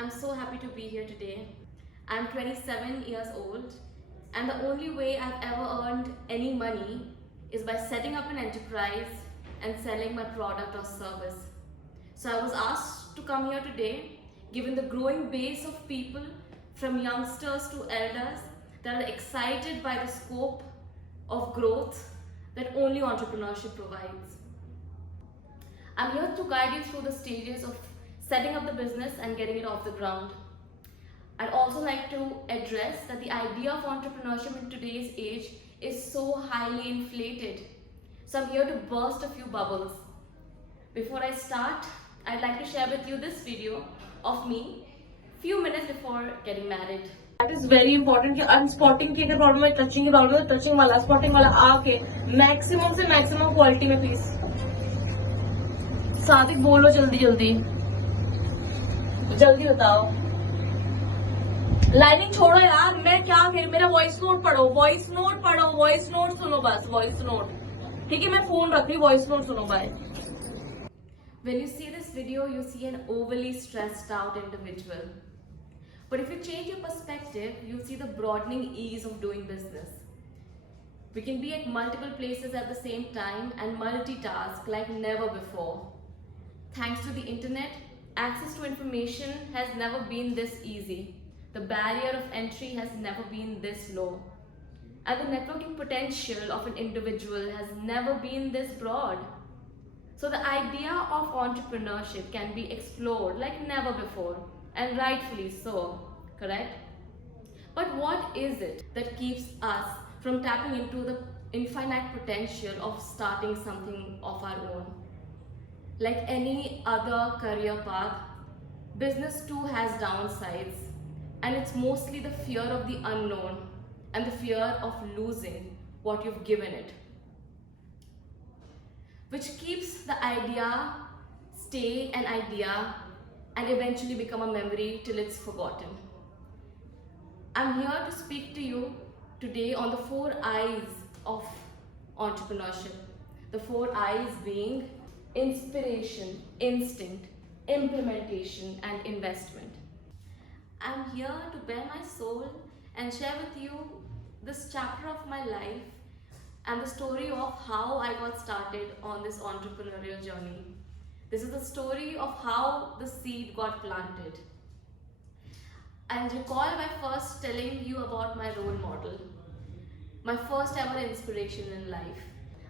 I'm so happy to be here today. I'm 27 years old, and the only way I've ever earned any money is by setting up an enterprise and selling my product or service. So I was asked to come here today, given the growing base of people from youngsters to elders that are excited by the scope of growth that only entrepreneurship provides. I'm here to guide you through the stages of setting up the business and getting it off the ground. I'd also like to address that the idea of entrepreneurship in today's age is so highly inflated. So I'm here to burst a few bubbles. Before I start, I'd like to share with you this video of me few minutes before getting married. That is very important कि unspotting की अगर problem है, touching की problem है, तो touching वाला spotting वाला आके मैक्सिमम से मैक्सिमम क्वालिटी में प्लीज सादिक बोलो जल्दी जल्दी जल्दी बताओ लाइनिंग छोड़ो यार मैं क्या मेरा वॉइस नोट पढ़ो वॉइस नोट सुनो बस वॉइस नोट ठीक है मैं फोन रख रही वॉइस नोट सुनो bye When you see this video, you see an overly stressed out individual. But if you change your perspective, you see the broadening ease of doing business. We can be at multiple places at the same time and multitask like never before. Thanks to the internet, access to information has never been this easy. The barrier of entry has never been this low. And the networking potential of an individual has never been this broad. So the idea of entrepreneurship can be explored like never before, and rightfully so, correct? But what is it that keeps us from tapping into the infinite potential of starting something of our own? Like any other career path, business too has downsides, and it's mostly the fear of the unknown and the fear of losing what you've given it, which keeps the idea stay an idea and eventually become a memory till it's forgotten. I'm here to speak to you today on the 4 I's of entrepreneurship. The 4 I's being inspiration, instinct, implementation, and investment. I'm here to bare my soul and share with you this chapter of my life and the story of how I got started on this entrepreneurial journey. This is the story of how the seed got planted. And recall my first telling you about my role model, my first ever inspiration in life.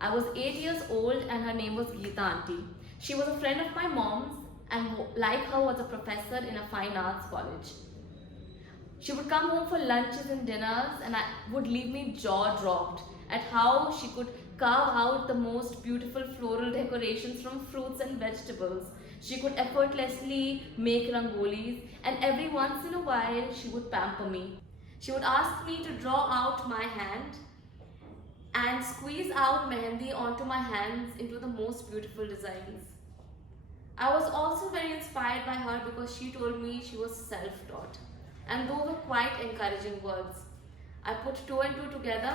I was 8 years old and her name was Geeta Auntie. She was a friend of my mom's and like her was a professor in a fine arts college. She would come home for lunches and dinners and I would leave me jaw dropped at how she could carve out the most beautiful floral decorations from fruits and vegetables. She could effortlessly make rangolis, and every once in a while she would pamper me. She would ask me to draw out my hand and squeeze out mehendi onto my hands into the most beautiful designs. I was also very inspired by her because she told me she was self-taught, and those were quite encouraging words. I put 2 and 2 together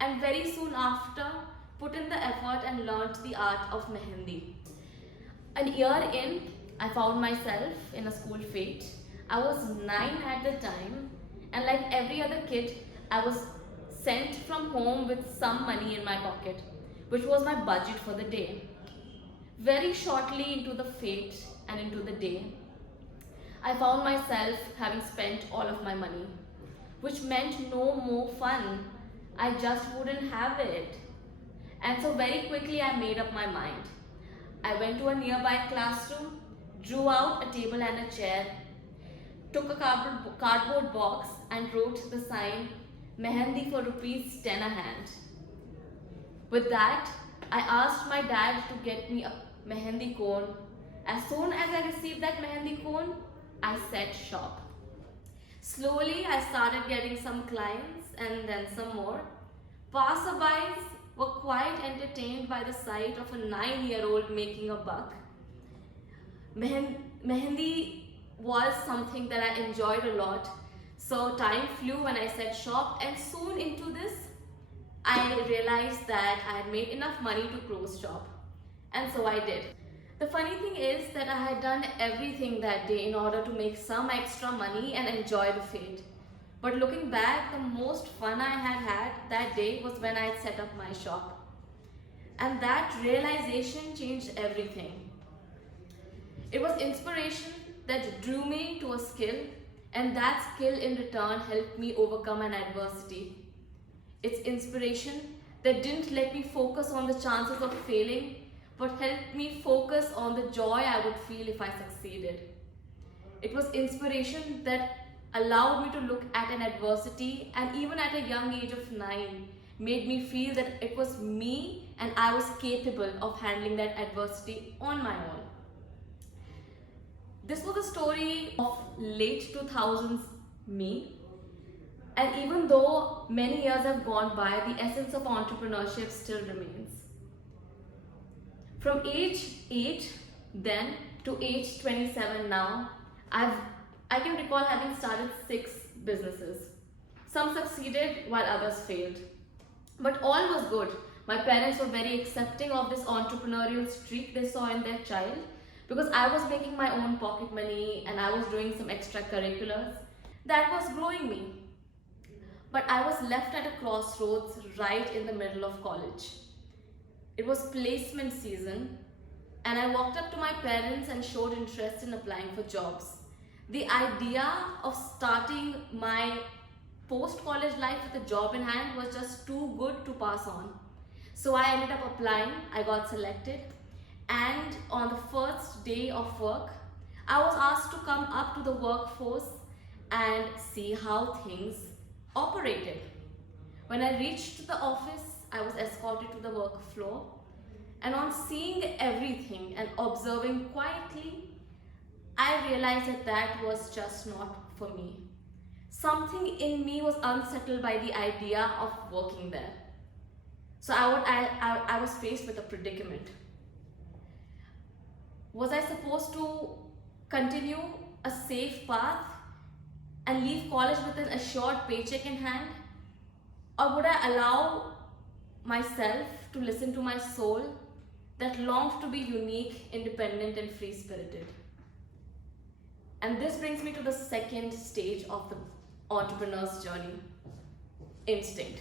and very soon after put in the effort and learnt the art of mehendi. An year in, I found myself in a school fete. I was 9 at the time, and like every other kid, I was sent from home with some money in my pocket, which was my budget for the day. Very shortly into the fete and into the day, I found myself having spent all of my money, which meant no more fun. I just wouldn't have it. And so very quickly I made up my mind. I went to a nearby classroom, drew out a table and a chair, took a cardboard box and wrote the sign, Mehendi for rupees 10 a hand. With that, I asked my dad to get me a mehendi cone. As soon as I received that mehendi cone, I set shop. Slowly, I started getting some clients and then some more. Passerbys were quite entertained by the sight of a 9-year-old making a buck. Mehendi was something that I enjoyed a lot. So time flew when I set shop, and soon into this, I realized that I had made enough money to close shop. And so I did. The funny thing is that I had done everything that day in order to make some extra money and enjoy the fete. But looking back, the most fun I had had that day was when I had set up my shop. And that realization changed everything. It was inspiration that drew me to a skill, and that skill in return helped me overcome an adversity. It's inspiration that didn't let me focus on the chances of failing, but helped me focus on the joy I would feel if I succeeded. It was inspiration that allowed me to look at an adversity, and even at a young age of 9, made me feel that it was me and I was capable of handling that adversity on my own. This was a story of late 2000s me, and even though many years have gone by, the essence of entrepreneurship still remains. From age 8 then to age 27 now, I can recall having started 6 businesses. Some succeeded while others failed. But all was good. My parents were very accepting of this entrepreneurial streak they saw in their child, because I was making my own pocket money and I was doing some extracurriculars that was growing me. But I was left at a crossroads right in the middle of college. It was placement season, and I walked up to my parents and showed interest in applying for jobs. The idea of starting my post-college life with a job in hand was just too good to pass on. So I ended up applying, I got selected, and on the first day of work, I was asked to come up to the workforce and see how things operated. When I reached the office, I was escorted to the work floor, and on seeing everything and observing quietly, I realized that that was just not for me. Something in me was unsettled by the idea of working there. So I was faced with a predicament. Was I supposed to continue a safe path and leave college with an assured paycheck in hand? Or would I allow myself to listen to my soul that longed to be unique, independent, and free-spirited? And this brings me to the second stage of the entrepreneur's journey: instinct.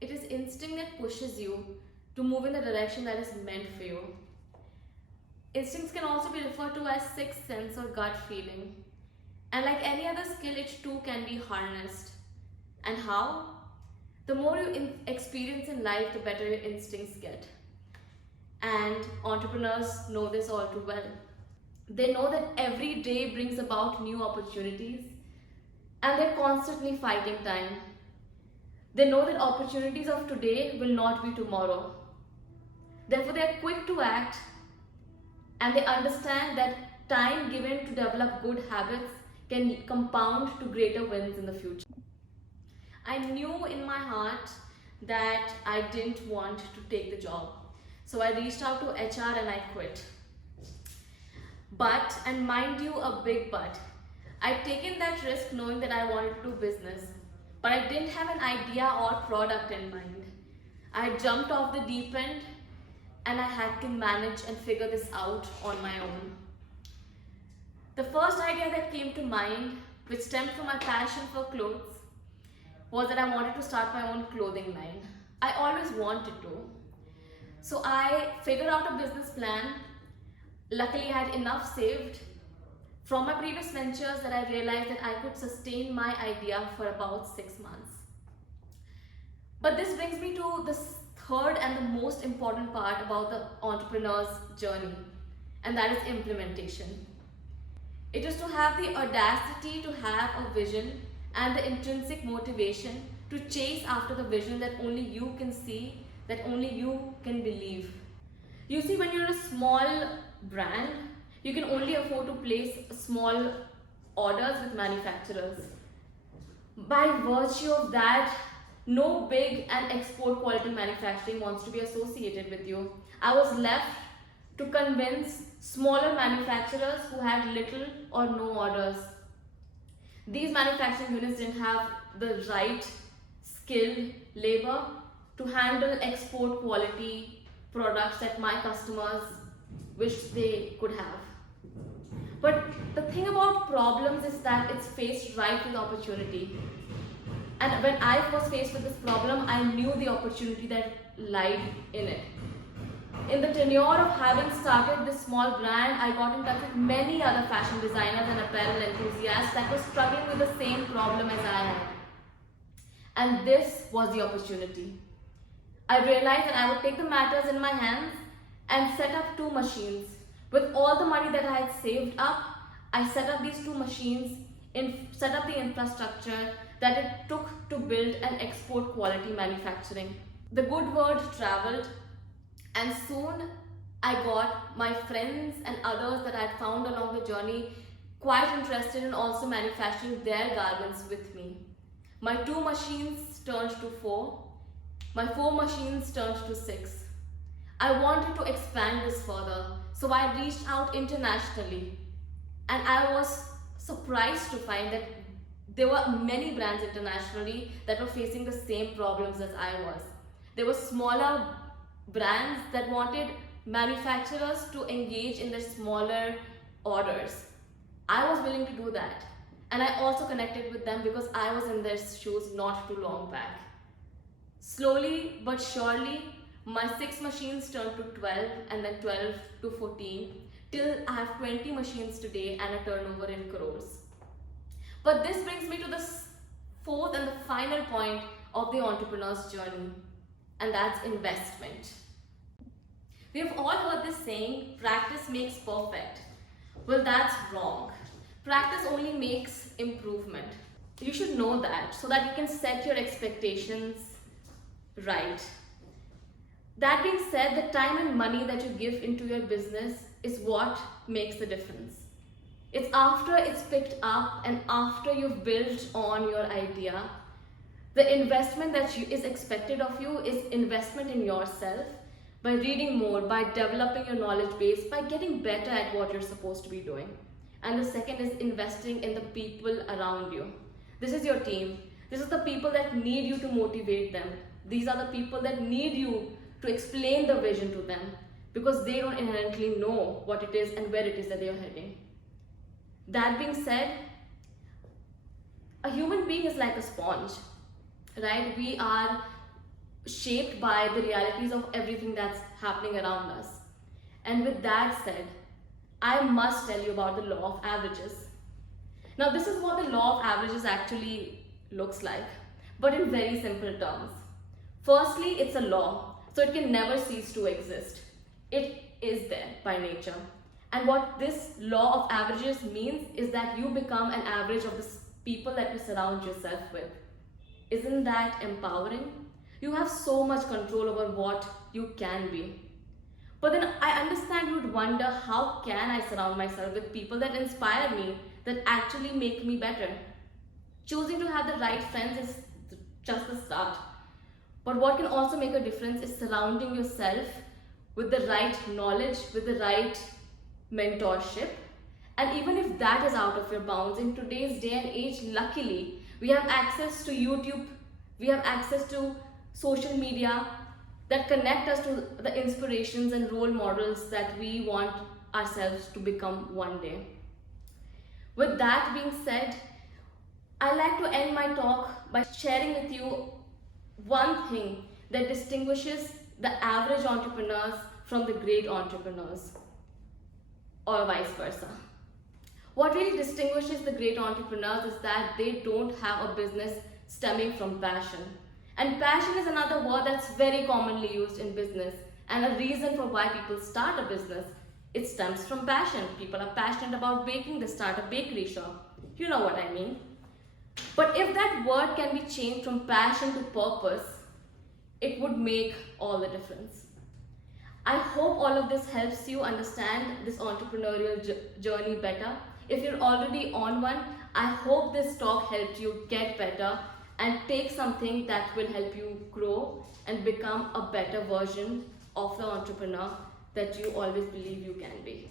It is instinct that pushes you to move in the direction that is meant for you. Instincts can also be referred to as sixth sense or gut feeling. And like any other skill, it too can be harnessed. And how? The more you experience in life, the better your instincts get. And entrepreneurs know this all too well. They know that every day brings about new opportunities, and they're constantly fighting time. They know that opportunities of today will not be tomorrow. Therefore, they're quick to act, and they understand that time given to develop good habits can compound to greater wins in the future. I knew in my heart that I didn't want to take the job. So I reached out to HR and I quit. But, and mind you, a big but, I'd taken that risk knowing that I wanted to do business, but I didn't have an idea or product in mind. I had jumped off the deep end, and I had to manage and figure this out on my own. The first idea that came to mind, which stemmed from my passion for clothes, was that I wanted to start my own clothing line. I always wanted to. So I figured out a business plan. Luckily, I had enough saved from my previous ventures that I realized that I could sustain my idea for about 6 months. But this brings me to the third and the most important part about the entrepreneur's journey, and that is implementation. It is to have the audacity to have a vision and the intrinsic motivation to chase after the vision that only you can see, that only you can believe. You see, when you're a small brand, you can only afford to place small orders with manufacturers. By virtue of that, no big and export quality manufacturing wants to be associated with you. I was left to convince smaller manufacturers who had little or no orders. These manufacturing units didn't have the right skilled labor to handle export quality products that my customers wish they could have. But the thing about problems is that it's faced right with opportunity. And when I was faced with this problem, I knew the opportunity that lied in it. In the tenure of having started this small brand, I got in touch with many other fashion designers and apparel enthusiasts that were struggling with the same problem as I had. And this was the opportunity. I realized that I would take the matters in my hands and set up 2 machines. With all the money that I had saved up, I set up these 2 machines, set up the infrastructure that it took to build and export quality manufacturing. The good word traveled, and soon I got my friends and others that I had found along the journey quite interested in also manufacturing their garments with me. My 2 machines turned to 4. My 4 machines turned to 6. I wanted to expand this further, so I reached out internationally. And I was surprised to find that there were many brands internationally that were facing the same problems as I was. There were smaller brands that wanted manufacturers to engage in their smaller orders. I was willing to do that. And I also connected with them because I was in their shoes not too long back. Slowly but surely, my 6 machines turned to 12 and then 12 to 14 till I have 20 machines today and a turnover in crores. But this brings me to the 4th and the final point of the entrepreneur's journey, and that's investment. We have all heard this saying, practice makes perfect. Well, that's wrong. Practice only makes improvement. You should know that so that you can set your expectations right. That being said, the time and money that you give into your business is what makes the difference. It's after it's picked up and after you've built on your idea, the investment that is expected of you is investment in yourself by reading more, by developing your knowledge base, by getting better at what you're supposed to be doing. And the second is investing in the people around you. This is your team. This is the people that need you to motivate them. These are the people that need you to explain the vision to them because they don't inherently know what it is and where it is that they are heading. That being said, a human being is like a sponge, right? We are shaped by the realities of everything that's happening around us. And with that said, I must tell you about the law of averages. Now, this is what the law of averages actually looks like, but in very simple terms. Firstly, it's a law, so it can never cease to exist. It is there by nature. And what this law of averages means is that you become an average of the people that you surround yourself with. Isn't that empowering? You have so much control over what you can be. But then I understand you would wonder, how can I surround myself with people that inspire me, that actually make me better? Choosing to have the right friends is just the start. But what can also make a difference is surrounding yourself with the right knowledge, with the right mentorship. And even if that is out of your bounds, in today's day and age, luckily, we have access to YouTube, we have access to social media that connect us to the inspirations and role models that we want ourselves to become one day. With that being said, I like to end my talk by sharing with you one thing that distinguishes the average entrepreneurs from the great entrepreneurs, or vice versa. What really distinguishes the great entrepreneurs is that they don't have a business stemming from passion. And passion is another word that's very commonly used in business, and a reason for why people start a business. It stems from passion. People are passionate about baking, they start a bakery shop. You know what I mean. But if that word can be changed from passion to purpose, it would make all the difference. I hope all of this helps you understand this entrepreneurial journey better. If you're already on one, I hope this talk helped you get better and take something that will help you grow and become a better version of the entrepreneur that you always believe you can be.